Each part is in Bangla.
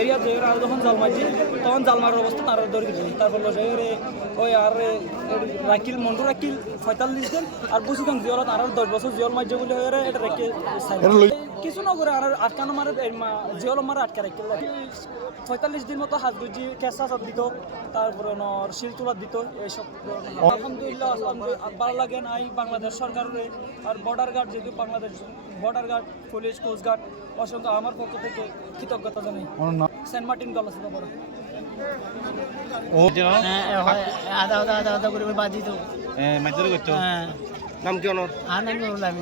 এরিয়া যখন জাল মারছি তখন জাল মারার অবস্থা তার ধরে দিচ্ছি তারপর ওই আর রাকিল মন্টু রাকিল 45 দিন আর বসিতাম জিওল আর 10 বছর জিওল মারছে বলে এটা রেখে কিছু না করে আর আটকানো মারে জিওল মারে আটকা রাখি 45 দিন মতো হাত গুজি কেঁচা চাপ দিত তারপরে শিল তোলা দিত এইসব আলহামদুলিল্লাহ ভালো লাগে না এই বাংলাদেশ সরকারের আর বর্ডার গার্ড যেহেতু Bangladesh border guard police coastguard অসংখ্য আমার পক্ষ থেকে কৃতজ্ঞতা জানাই সেন্ট মার্টিন কলেজ বড় ও আদা আদা আদা আদা করে বাজি তো মাইদুর করতে নাম কি ওর আর নাম কি বললাম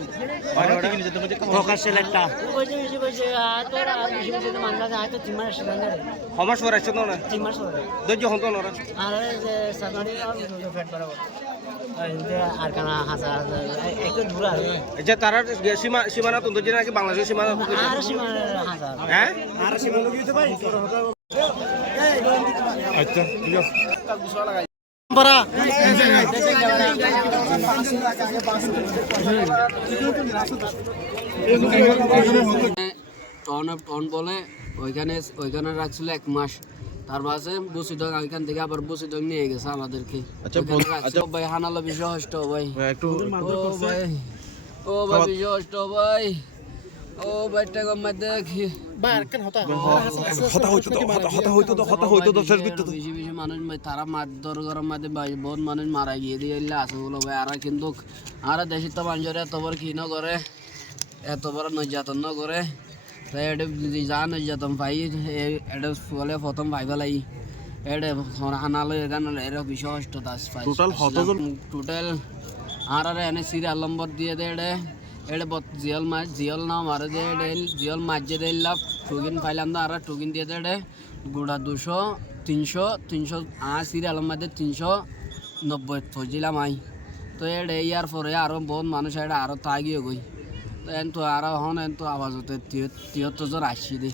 বাড়ি কি যেতে বলছে প্রকাশের একটা কইছে তোর আর বেশি মানলা যায় তো 3 মাস লাগে সমাজ ওর আসছে না 3 মাস হলো দজ্জ হতো না আর যে সাগরি আর ফেট বরাবর আর কানা হাজার একটু দূর আর আচ্ছা তারা সীমানা তো দজ্জ নাকি বাংলাদেশের সীমানা আর সীমানা হাজার হ্যাঁ আর সীমানা দিতে ভাই আচ্ছা ঠিক আছে বড়া টন বলে ওইখানে রাখছিল 1 মাস তার মাঝে বসিদং ওইখান থেকে আবার বসিদং নিয়ে গেছে আমাদেরকে ভাই হানালো বিষয় হষ্ট ভাই একটু ও ভাই বিষয় হষ্ট ভাই ও ভাইটা গম্মা দেখি বেশি বেশি মানুষ তারা মারধর গরম মাঝে বহুত মানুষ মারা গিয়ে দিয়ে আছে বলো ভাই আর কিন্তু আর দেশের তো মানুষের এত বড় কি না করে এত বড় নির্যাতন না করে তাই এটা যা নির্যাতন পাই এটা বলে প্রথম ভাই বেলাই এটা হানালো এখানে এর বিষয় হষ্ট দাস পাই টোটাল আর এনে সিরিয়াল নম্বর দিয়ে দেয় এটা জিয়ল না মারে দে জিয়ল মাঝে দিল টুকিন পাইলাম না আর টুকিন দিয়ে দে গোড়া 200 300 300 সিরিয়াল মধ্যে 390 পৌঁছিলাম আই তো এটা ইয়ার পরে আরো বহুত মানুষ এটা আরো তাগিয়ে গই তো এন তো আরো হন এন তো আওয়াজ হতে 73 জন আসছি দে